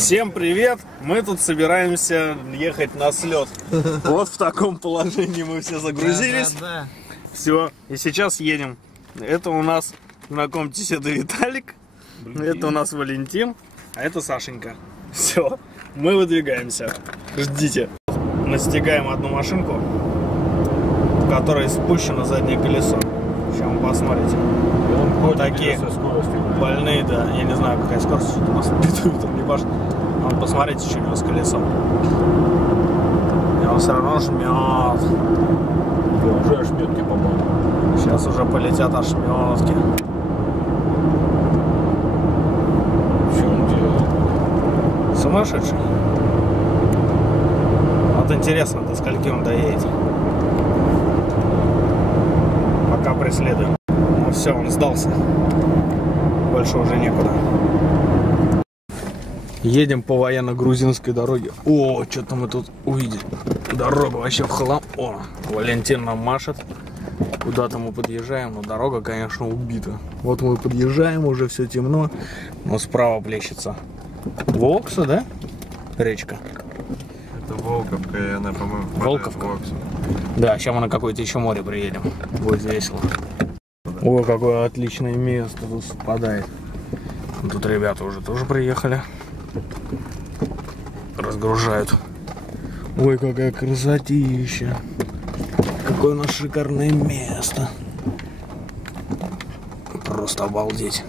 Всем привет! Мы тут собираемся ехать на слет. Вот в таком положении мы все загрузились. Все, и сейчас едем. Это у нас, знакомьтесь, это Виталик. Это у нас Валентин. А это Сашенька. Все, мы выдвигаемся. Ждите. Настигаем одну машинку, в которой спущено заднее колесо. Сейчас вы посмотрите. Вот такие больные, да. Я не знаю, какая скорость у нас бедует, не важно. Вон, посмотрите, что у него с колесом. И он все равно жмет. Уже ошметки, по-моему. Сейчас уже полетят ошметки. Что он делает? Сумасшедший. Вот интересно, до скольки он доедет. Пока преследуем. Ну все, он сдался. Больше уже некуда. Едем по военно-грузинской дороге. О, что-то мы тут увидели. Дорога вообще в хлам. О, Валентин нам машет. Куда-то мы подъезжаем, но дорога, конечно, убита. Вот мы подъезжаем, уже все темно. Но справа плещется Волкса, да? Речка. Это Волковка, и она, по-моему, Волковка? Да, сейчас мы на какое-то еще море приедем. Будет весело. О, какое отличное место тут совпадает. Тут ребята уже тоже приехали. Разгружают. Ой, какая красотища. Какое у нас шикарное место. Просто обалдеть.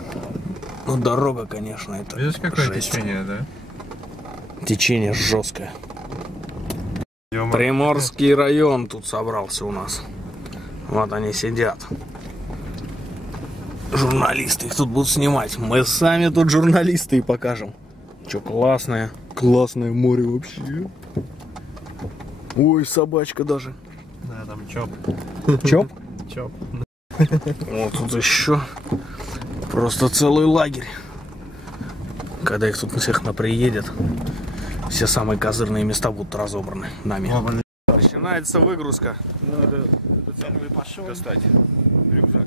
Ну, дорога, конечно, это видишь, какое жесть. течение, да? Течение жесткое. Приморский район тут собрался у нас. Вот они сидят. Журналисты их тут будут снимать. Мы сами тут журналисты и покажем. Че, классное. Классное море вообще. Ой, собачка даже. Да, там чоп. Чоп? Чоп. Вот тут еще просто целый лагерь. Когда их тут всех приедет, все самые козырные места будут разобраны нами. Начинается выгрузка. Надо достать рюкзак.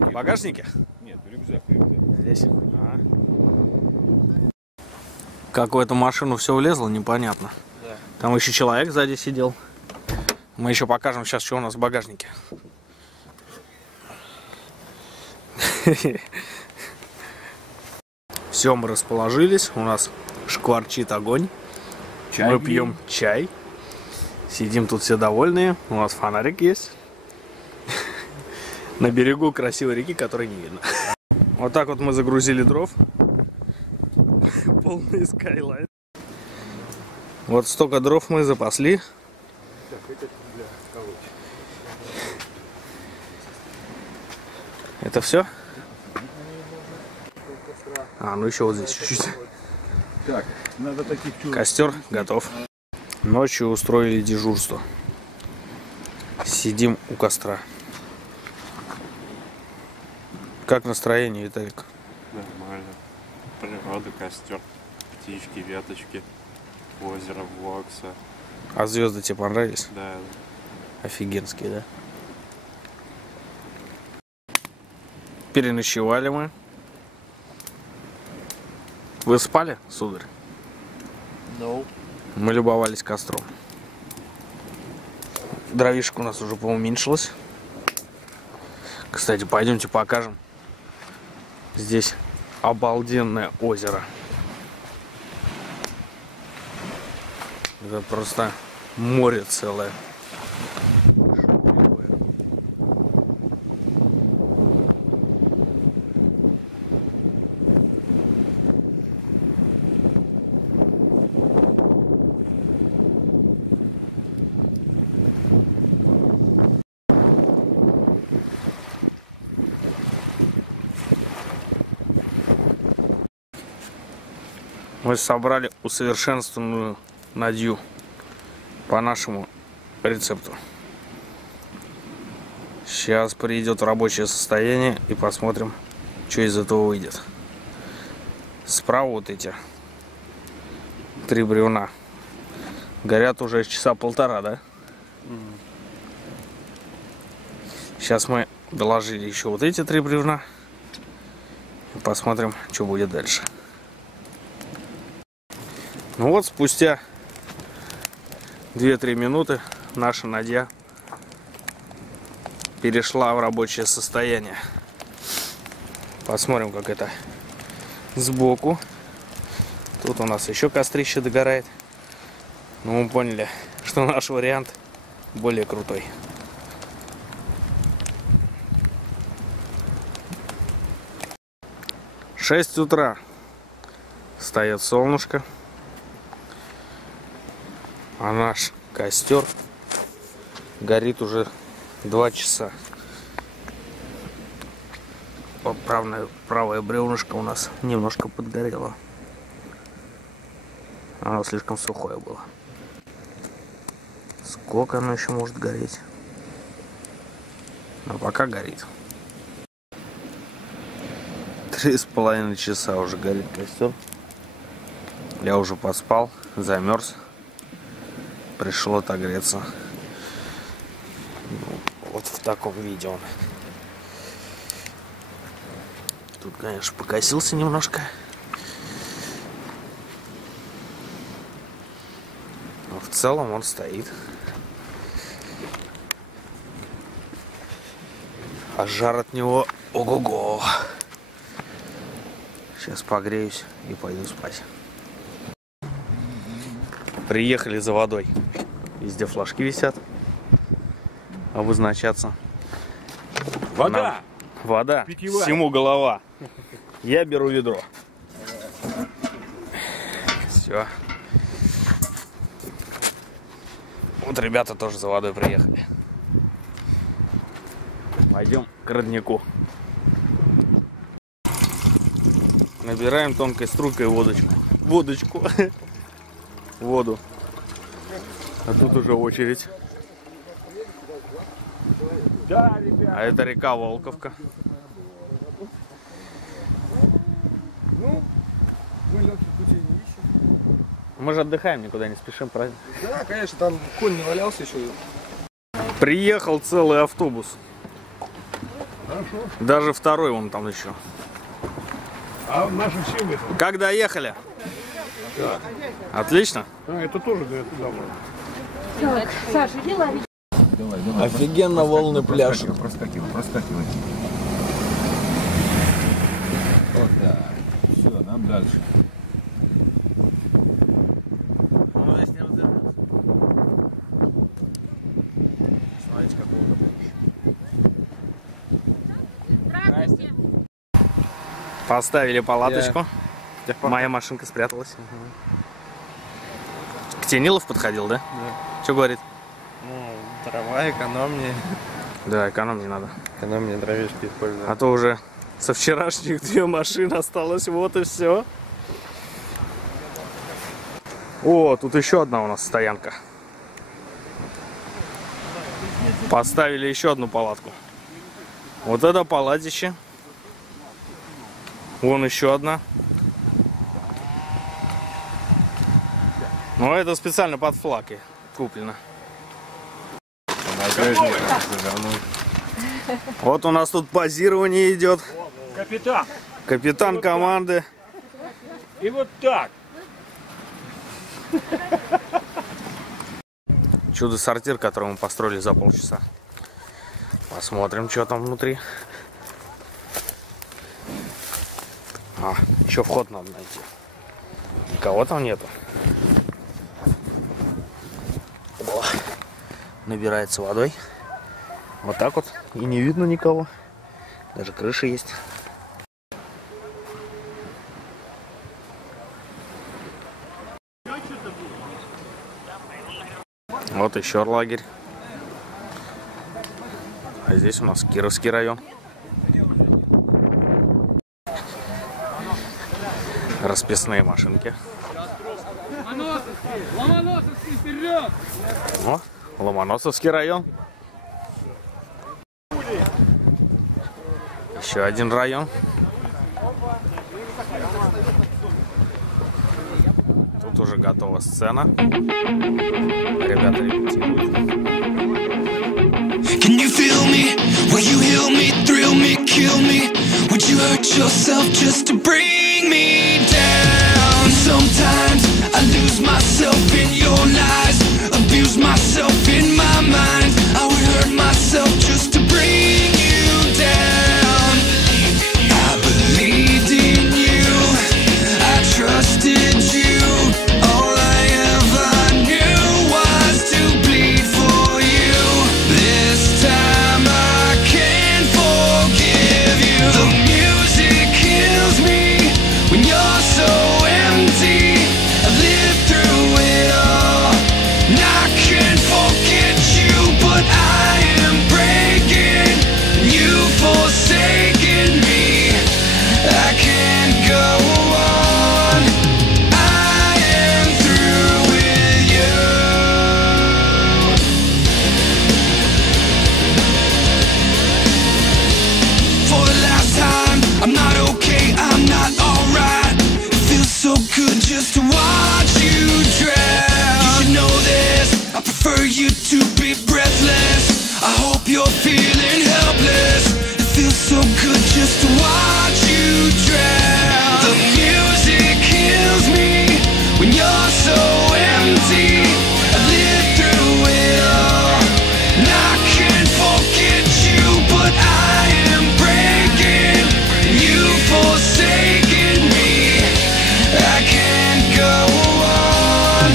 В багажнике? Нет, рюкзак. Здесь. Как в эту машину все влезло, непонятно. Да. Там еще человек сзади сидел. Мы еще покажем сейчас, что у нас в багажнике. Все, мы расположились. У нас шкварчит огонь. Чай мы пьем чай. Сидим тут все довольные. У нас фонарик есть. На берегу красивой реки, которой не видно. Вот так вот мы загрузили дров. Полный скайлайн. Вот столько дров мы запасли. Это все? А, ну еще вот здесь чуть-чуть. Так, надо таких чудо. Костер готов. Ночью устроили дежурство. Сидим у костра. Как настроение, Виталик? Нормально. Природа, костер, птички, веточки, озеро, Волкса. А звезды тебе понравились? Да. Офигенские, да? Переночевали мы. Вы спали, сударь? No. Мы любовались костром. Дровишек у нас уже поуменьшилось. Кстати, пойдемте покажем. Здесь обалденное озеро. Это просто море целое. Мы собрали усовершенствованную надью по нашему рецепту. Сейчас придет в рабочее состояние и посмотрим, что из этого выйдет. Справа вот эти 3 бревна горят уже часа полтора, да? Сейчас мы доложили еще вот эти 3 бревна. Посмотрим, что будет дальше. Ну вот, спустя 2-3 минуты наша Надя перешла в рабочее состояние. Посмотрим, как это сбоку. Тут у нас еще кострище догорает. Ну, мы поняли, что наш вариант более крутой. В 6 утра встает солнышко, а наш костер горит уже 2 часа. Вот правое бревнышко у нас немножко подгорело. Оно слишком сухое было. Сколько оно еще может гореть? Но пока горит. 3,5 часа уже горит костер. Я уже поспал, замерз. Пришло отогреться. Вот в таком виде он. Тут, конечно, покосился немножко. Но в целом он стоит. А жар от него ого-го. Сейчас погреюсь и пойду спать. Приехали за водой. Везде флажки висят. Обозначаться. Вода! Вода. Питьевая. Всему голова. Я беру ведро. Все. Вот ребята тоже за водой приехали. Пойдем к роднику. Набираем тонкой струйкой водочку. Воду. А тут уже очередь. Да, ребят. А это река Волковка. Ну, мы легких путей не ищем. Мы же отдыхаем, никуда не спешим, правильно? Да, конечно, там конь не валялся еще. Приехал целый автобус. Хорошо. Даже второй вон там еще. А наши все в этом. Как доехали? Отлично. А, это тоже туда было. Так, Саша, иди лови. Давай. Офигенно волны пляшут. Проскакивай. Вот так. Все, нам дальше. Смотрите, как волны. Поставили палаточку. Моя машинка спряталась. К Тенилов подходил, да? Да. Что говорит? Ну, дрова экономнее. Да, экономнее надо. Экономнее дровишки используем. А то уже со вчерашних 2 машин осталось, вот и все. О, тут еще одна у нас стоянка. Поставили еще одну палатку. Вот это палатище. Вон еще одна. Ну, это специально под флаги куплено. Вот у нас тут позирование идет. Капитан! Капитан команды. И вот так! Чудо-сортир, который мы построили за полчаса. Посмотрим, что там внутри. А, еще вход надо найти. Никого там нету. О, набирается водой. Вот так вот. И не видно никого. Даже крыша есть. Вот еще лагерь. А здесь у нас Кировский район. Расписные машинки. Ломоносовский вперед! О, Ломоносовский район. Еще один район. Тут уже готова сцена. Ребята репетируют. Can you feel me? Will you heal me, thrill me, kill me? Would you hurt yourself just to bring me down? Sometimes I lose myself in your lies, abuse myself in my mind. I would hurt myself just to bring you down. I believed in you, I trusted you. All I ever knew was to bleed for you. This time I can't forgive you. The music kills me when you're so empty. I've lived through it all, and I can't forget you, but I am breaking. You've forsaken me. I can't go on. I am through with you. For the last time, I'm not okay, I'm not alright. It feels so good just to watch you drown. You should know this, I prefer you to be breathless. I hope you're feeling helpless. It feels so good just to watch you drown. The music kills me when you're so empty. I've lived through it all, and I can't forget you, but I am breaking. You've forsaken me. I can't go on.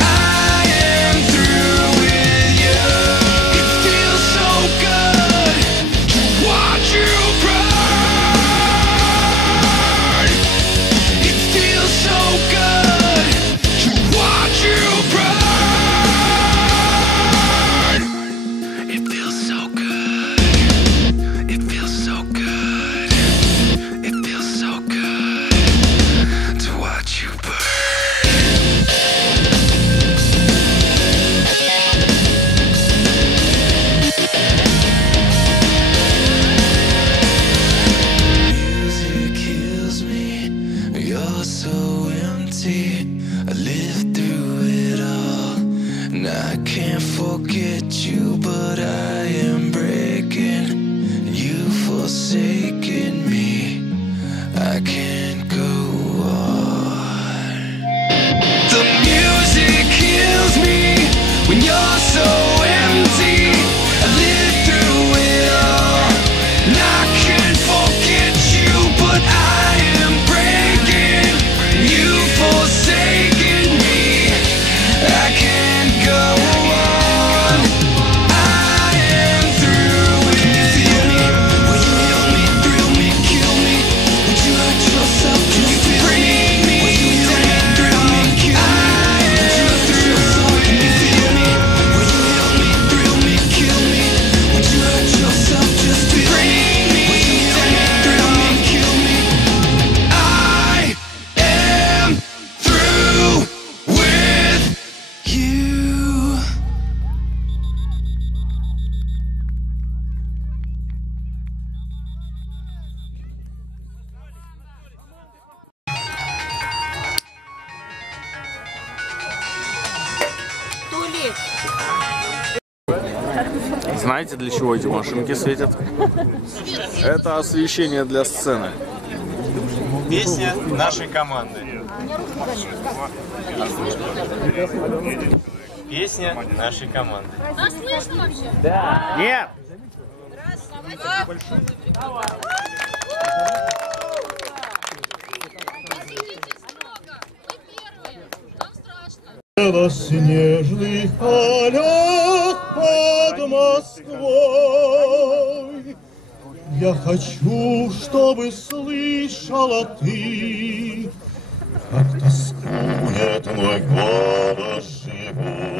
I am through with you. It feels so good to watch you burn. It feels so good to watch you burn. It feels so good. It feels so good. It feels so good to watch you burn. Music kills me. You're so empty. I lived through it all, and I can't forget you, but I am breaking. You've forsaken me. I can't go on. The music kills me when you're so empty. I lived through it all, and I can't forget you, but I am breaking. You've forsaken me. I can't go on. I am through with you. Will you heal me, thrill me, kill me? Would you hurt yourself just to bring me down? Thrill me, kill me. I am through with you. Will you heal me, thrill me, kill me? Would you hurt yourself just to bring me down? Thrill me, kill me. I am through with you. Знаете, для чего эти машинки светят? Это освещение для сцены. Песня нашей команды. Песня нашей команды. Нас слышно вообще? Нет! Извините строго. Мы первые. Нам страшно. В снежных полях под Москвой я хочу, чтобы слышала ты, как тоскует мой голос живой.